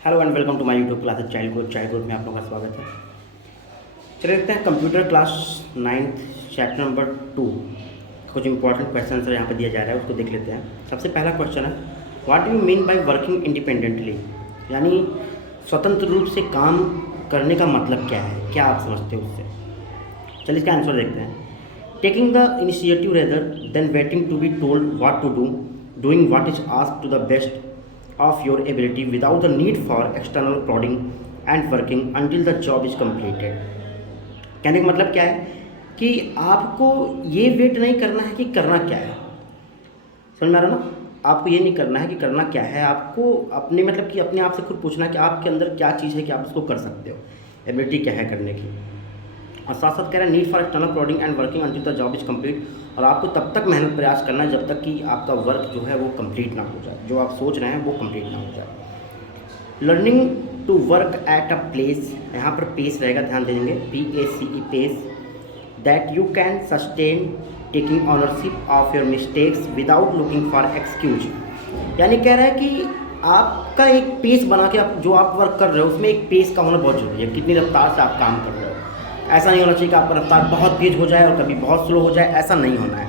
Hello and welcome to my YouTube classes child group में आप लोगों का स्वागत है। चलिए देखते हैं computer class 9th chapter number 2 कुछ इंपॉर्टेंट क्वेश्चन यहाँ पे दिया जा रहा है, उसको देख लेते हैं। सबसे पहला क्वेश्चन है, what do you mean by working independently, यानी स्वतंत्र रूप से काम करने का मतलब क्या है, क्या आप समझते हो उससे। चलिए इसका आंसर देखते हैं। Taking the initiative rather than waiting to be told what to do, doing what is asked to the best of your ability without the need for external prodding and working until the job is completed। कहने का मतलब क्या है कि आपको ये wait नहीं करना है कि करना क्या है, समझ में आ रहा ना। आपको ये नहीं करना है कि करना क्या है, आपको अपने मतलब कि अपने आप से खुद पूछना है कि आपके अंदर क्या चीज़ है कि आप उसको कर सकते हो, एबिलिटी क्या है करने की। और साथ साथ कह रहा है need for external prodding and working until the job is complete, और आपको तब तक मेहनत प्रयास करना है जब तक कि आपका वर्क जो है वो कंप्लीट ना हो जाए, जो आप सोच रहे हैं वो कंप्लीट ना हो जाए। Learning to work at a place, यहाँ पर पेस रहेगा, ध्यान दे देंगे, PACE pace, that you can sustain taking ownership of your mistakes without looking for excuse. यानी कह रहा है कि आपका एक पेस बना के आप जो आप वर्क कर रहे हो उसमें एक पेस का होना बहुत जरूरी है, कितनी रफ्तार से आप काम कर रहे हो। ऐसा नहीं होना चाहिए कि आपका रफ्तार बहुत तेज हो जाए और कभी बहुत स्लो हो जाए, ऐसा नहीं होना है।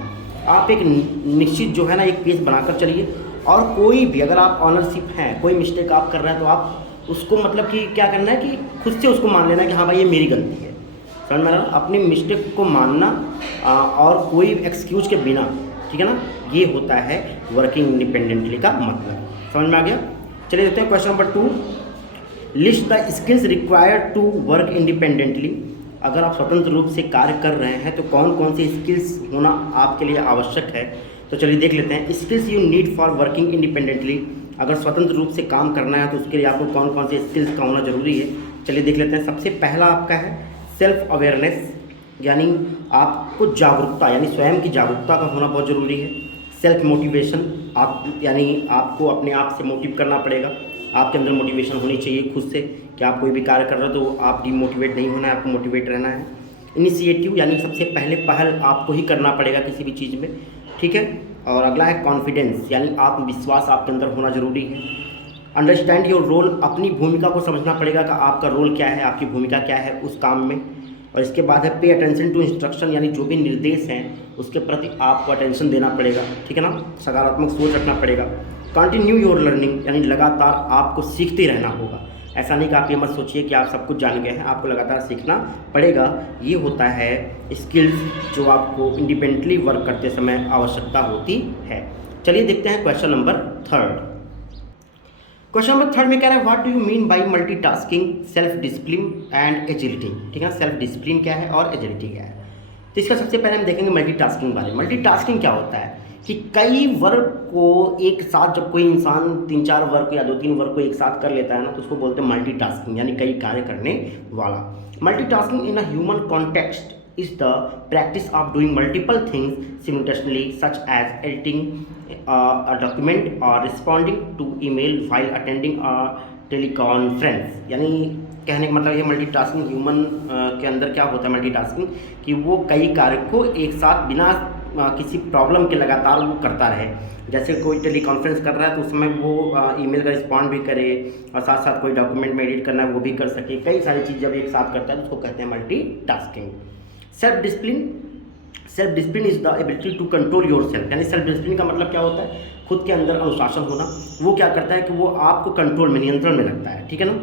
आप एक निश्चित जो है ना एक पेस बनाकर चलिए, और कोई भी अगर आप ऑनरशिप हैं, कोई मिस्टेक आप कर रहे हैं तो आप उसको मतलब कि क्या करना है कि खुद से उसको मान लेना कि हाँ भाई ये मेरी गलती है, समझ में आ रहा है। अपनी मिस्टेक को मानना और कोई एक्सक्यूज के बिना, ठीक है ना, ये होता है वर्किंग इंडिपेंडेंटली का मतलब। समझ में आ गया। चलिए देखते हैं question number 2, list the skills required to work independently. अगर आप स्वतंत्र रूप से कार्य कर रहे हैं तो कौन कौन सी स्किल्स होना आपके लिए आवश्यक है, तो चलिए देख लेते हैं। Skills you need for working independently, अगर स्वतंत्र रूप से काम करना है तो उसके लिए आपको कौन कौन से स्किल्स का होना जरूरी है। चलिए देख लेते हैं। सबसे पहला आपका है सेल्फ अवेयरनेस, यानी आपको जागरूकता, यानी स्वयं की जागरूकता का होना बहुत ज़रूरी है। सेल्फ मोटिवेशन, आप यानी आपको अपने आप से मोटिव करना पड़ेगा, आपके अंदर मोटिवेशन होनी चाहिए खुद से कि आप कोई भी कार्य कर रहे हो तो आप डिमोटिवेट नहीं होना है, आपको मोटिवेट रहना है। इनिशिएटिव, यानी सबसे पहले पहल आपको ही करना पड़ेगा किसी भी चीज़ में, ठीक है। और अगला है कॉन्फिडेंस, यानी आत्मविश्वास आपके अंदर होना जरूरी है। अंडरस्टैंड योर रोल, अपनी भूमिका को समझना पड़ेगा कि आपका रोल क्या है, आपकी भूमिका क्या है उस काम में। और इसके बाद है पे अटेंशन टू इंस्ट्रक्शन, यानी जो भी निर्देश हैं उसके प्रति आपको अटेंशन देना पड़ेगा, ठीक है ना, सकारात्मक सोच रखना पड़ेगा। कंटिन्यू योर लर्निंग, यानी लगातार आपको सीखते रहना होगा। ऐसा नहीं कि आप ये मत सोचिए कि आप सब कुछ जान गए हैं, आपको लगातार सीखना पड़ेगा। ये होता है स्किल्स जो आपको इंडिपेंडेंटली वर्क करते समय आवश्यकता होती है। चलिए देखते हैं क्वेश्चन नंबर 3। क्वेश्चन नंबर 3 में कह रहा है, what do you mean by multitasking, self discipline and agility, ठीक है। सेल्फ डिसिप्लिन क्या है और एजिलिटी क्या है, तो इसका सबसे पहले हम देखेंगे मल्टीटास्किंग बारे में। मल्टीटास्किंग क्या होता है कि कई वर्क को एक साथ, जब कोई इंसान 3-4 वर्क या 2-3 वर्क को एक साथ कर लेता है ना, तो उसको बोलते हैं मल्टीटास्किंग, यानी कई कार्य करने वाला। Multitasking in a human context is the practice of doing multiple things simultaneously, such as editing a document or responding to email while attending a teleconference। यानी कहने का मतलब ये मल्टीटास्किंग ह्यूमन के अंदर क्या होता है मल्टीटास्किंग, कि वो कई कार्य को एक साथ बिना किसी प्रॉब्लम के लगातार वो करता रहे। जैसे कोई टेलीकॉन्फ्रेंस कर रहा है तो उसमें वो ईमेल का रिस्पॉन्ड भी करे और साथ साथ कोई डॉक्यूमेंट में एडिट करना है वो भी कर सके। कई सारी चीज़ जब एक साथ करता है तो उसको कहते हैं multitasking. Self discipline is the ability to control yourself, यानी सेल्फ डिसिप्लिन का मतलब क्या होता है, खुद के अंदर अनुशासन होना। वो क्या करता है कि वो आपको कंट्रोल में, नियंत्रण में रखता है, ठीक है ना।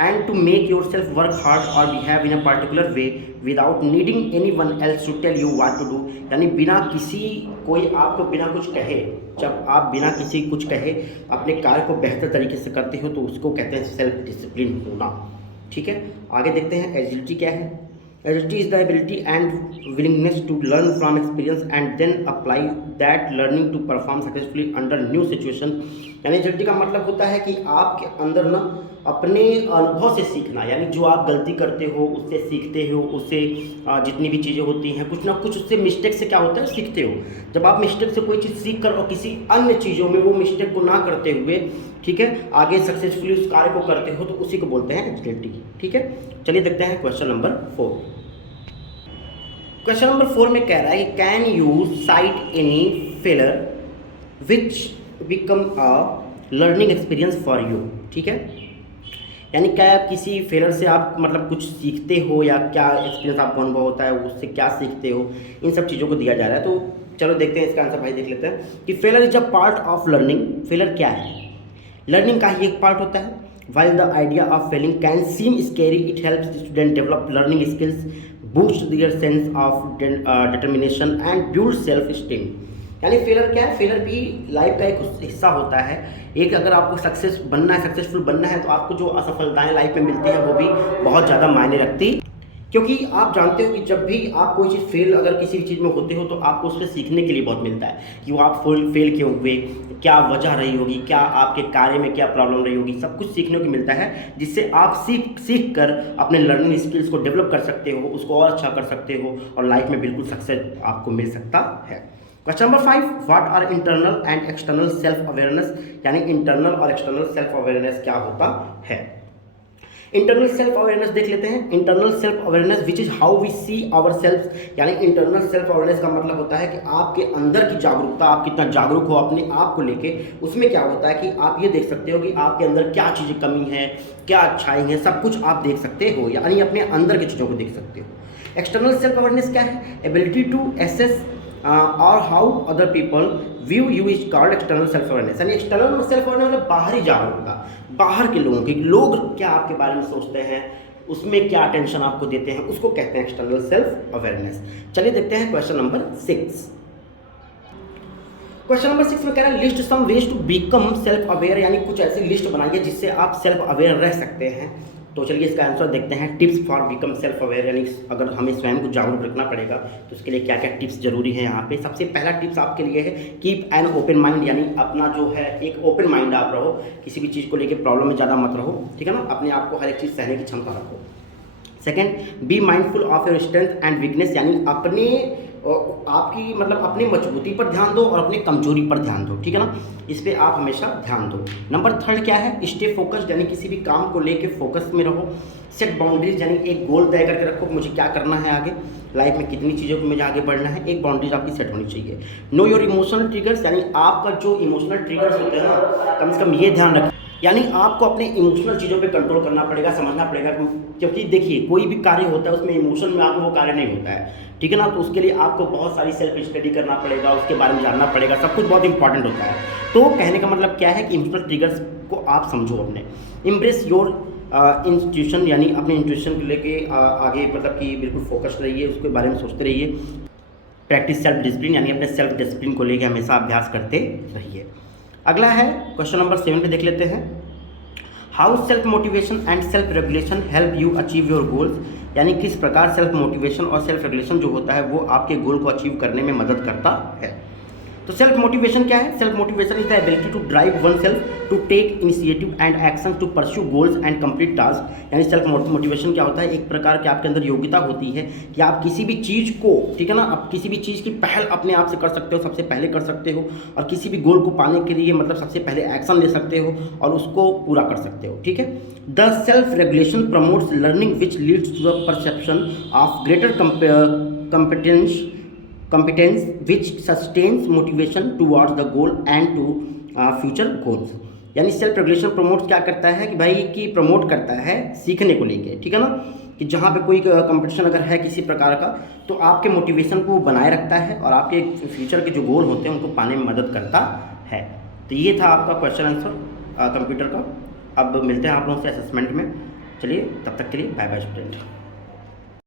And to make yourself work hard और behave in a particular way without needing anyone else to tell you what to do, यानी बिना किसी कोई आपको बिना कुछ कहे, जब आप बिना किसी कुछ कहे अपने कार्य को बेहतर तरीके से करते हो तो उसको कहते हैं सेल्फ डिसिप्लिन होना, ठीक है। आगे देखते हैं एजिलिटी क्या है। Agility is the ability and willingness to learn from experience and then apply that learning to perform successfully under new situations। यानी एजिलिटी का मतलब होता है कि आपके अंदर ना अपने अनुभव से सीखना, यानी जो आप गलती करते हो उससे सीखते हो, उससे जितनी भी चीज़ें होती हैं कुछ ना कुछ उससे मिस्टेक से क्या होता है सीखते हो। जब आप मिस्टेक से कोई चीज़ सीख कर और किसी अन्य चीज़ों में वो मिस्टेक को ना करते हुए, ठीक है, आगे सक्सेसफुली उस कार्य को करते हो तो उसी को बोलते हैं एजिलिटी, ठीक है। चलिए देखते हैं क्वेश्चन नंबर 4। क्वेश्चन नंबर 4 में कह रहा है कि can you site any failure which become a learning experience for you, ठीक है। यानी क्या आप किसी फेलर से आप मतलब कुछ सीखते हो या क्या एक्सपीरियंस आपको अनुभव होता है, उससे क्या सीखते हो, इन सब चीज़ों को दिया जा रहा है। तो चलो देखते हैं इसका आंसर भाई, देख लेते हैं कि failure is a part of learning. Failure क्या है? लर्निंग का ही एक पार्ट होता है। While the idea of failing can seem scary, it helps the student develop learning skills, boost their sense of determination and build self-esteem। यानी failure क्या है? Failure भी लाइफ का एक हिस्सा होता है। एक अगर आपको सक्सेस बनना है, सक्सेसफुल बनना है, तो आपको जो असफलताएं लाइफ में मिलती हैं वो भी बहुत ज़्यादा मायने रखती, क्योंकि आप जानते हो कि जब भी आप कोई चीज़ फेल अगर किसी भी चीज़ में होते हो तो आपको उससे सीखने के लिए बहुत मिलता है कि वो आप फेल क्यों हुए, क्या वजह रही होगी, क्या आपके कार्य में क्या प्रॉब्लम रही होगी, सब कुछ सीखने को मिलता है, जिससे आप सीख कर अपने लर्निंग स्किल्स को डेवलप कर सकते हो, उसको और अच्छा कर सकते हो और लाइफ में बिल्कुल सक्सेस आपको मिल सकता है। Question number 5, what are internal and external self awareness. यानी इंटरनल और एक्सटर्नल सेल्फ अवेयरनेस क्या होता है? इंटरनल सेल्फ अवेयरनेस देख लेते हैं। Internal self awareness which is how we see our self. यानी इंटरनल सेल्फ अवेयरनेस का मतलब होता है कि आपके अंदर की जागरूकता, आप कितना जागरूक हो अपने आप को लेके। उसमें क्या होता है कि आप ये देख सकते हो कि आपके अंदर क्या चीज़ें कमी है, क्या अच्छाई है, सब कुछ आप देख सकते हो, यानी अपने अंदर की चीज़ों को देख सकते हो। एक्सटर्नल सेल्फ अवेयरनेस क्या है? एबिलिटी टू एसेस और how other people view you is called external self awareness. यानी एक्सटर्नल सेल्फ अवेयरनेस मतलब बाहरी जागरूकता, बाहर के लोगों की, लोग क्या आपके बारे में सोचते हैं, उसमें क्या टेंशन आपको देते हैं, उसको कहते हैं एक्सटर्नल सेल्फ अवेयरनेस। चलिए देखते हैं क्वेश्चन नंबर 6। क्वेश्चन नंबर 6 में कह रहा है list some ways to become self aware. यानी कुछ ऐसी लिस्ट बनाइए जिससे आप सेल्फ अवेयर रह सकते हैं। तो चलिए इसका आंसर देखते हैं। Tips for become self aware, यानी अगर हमें स्वयं को जागरूक रखना पड़ेगा तो उसके लिए क्या क्या टिप्स जरूरी है यहाँ पे। सबसे पहला टिप्स आपके लिए है कीप एन ओपन माइंड। यानी अपना जो है एक ओपन माइंड आप रहो, किसी भी चीज़ को लेके प्रॉब्लम में ज़्यादा मत रहो, ठीक है ना। अपने आप को हर एक चीज़ सहने की क्षमता रखो। Second, be mindful of your strength and weakness. यानी अपने आपकी मतलब अपनी मजबूती पर ध्यान दो और अपनी कमजोरी पर ध्यान दो, ठीक है ना। इस पर आप हमेशा ध्यान दो। नंबर 3 क्या है? Stay focused. यानी किसी भी काम को लेके फोकस में रहो। सेट बाउंड्रीज, यानी एक गोल तय करके रखो, मुझे क्या करना है आगे लाइफ में, कितनी चीज़ों को मुझे आगे बढ़ना है, एक बाउंड्रीज आपकी सेट होनी चाहिए। Know your emotional triggers. यानी आपका जो इमोशनल ट्रिगर्स होते हैं ना, कम से कम ये ध्यान रखें, यानी आपको अपने इमोशनल चीज़ों पे कंट्रोल करना पड़ेगा, समझना पड़ेगा। क्योंकि देखिए कोई भी कार्य होता है उसमें इमोशन में आके वो कार्य नहीं होता है, ठीक है ना। तो उसके लिए आपको बहुत सारी सेल्फ स्टडी करना पड़ेगा, उसके बारे में जानना पड़ेगा, सब कुछ बहुत इंपॉर्टेंट होता है। तो कहने का मतलब क्या है कि इमोशनल ट्रिगर्स को आप समझो अपने। इम्प्रेस योर इंस्टीट्यूशन, यानी अपने इंस्टीट्यूशन को लेके आगे मतलब कि बिल्कुल फोकस्ड रहिए, उसके बारे में सोचते रहिए। प्रैक्टिस सेल्फ डिसिप्लिन, यानी अपने सेल्फ डिसिप्लिन को लेके हमेशा अभ्यास करते रहिए। अगला है क्वेश्चन नंबर 7 पे देख लेते हैं। How self motivation and self regulation help you achieve your goals. यानी किस प्रकार सेल्फ मोटिवेशन और सेल्फ रेगुलेशन जो होता है वो आपके गोल को अचीव करने में मदद करता है। तो सेल्फ मोटिवेशन क्या है? Self motivation is the ability to drive oneself to take initiative and action to pursue goals and complete task. यानी सेल्फ मोटिवेशन क्या होता है? एक प्रकार के आपके अंदर योग्यता होती है कि आप किसी भी चीज़ को, ठीक है ना, आप किसी भी चीज़ की पहल अपने आप से कर सकते हो, सबसे पहले कर सकते हो, और किसी भी गोल को पाने के लिए मतलब सबसे पहले एक्शन ले सकते हो और उसको पूरा कर सकते हो, ठीक है। The self regulation promotes learning which leads to the perception of greater competence which sustains motivation towards the goal and to future goals। यानी सेल्फ रेगुलेशन प्रमोट क्या करता है कि भाई कि प्रमोट करता है सीखने को लेके, ठीक है ना, कि जहाँ पे कोई कंपटीशन अगर है किसी प्रकार का तो आपके मोटिवेशन को बनाए रखता है और आपके फ्यूचर के जो गोल होते हैं उनको पाने में मदद करता है। तो ये था आपका क्वेश्चन आंसर कंप्यूटर का। अब मिलते हैं आप लोगों से असेसमेंट में। चलिए तब तक के लिए बाय बाय स्टूडेंट।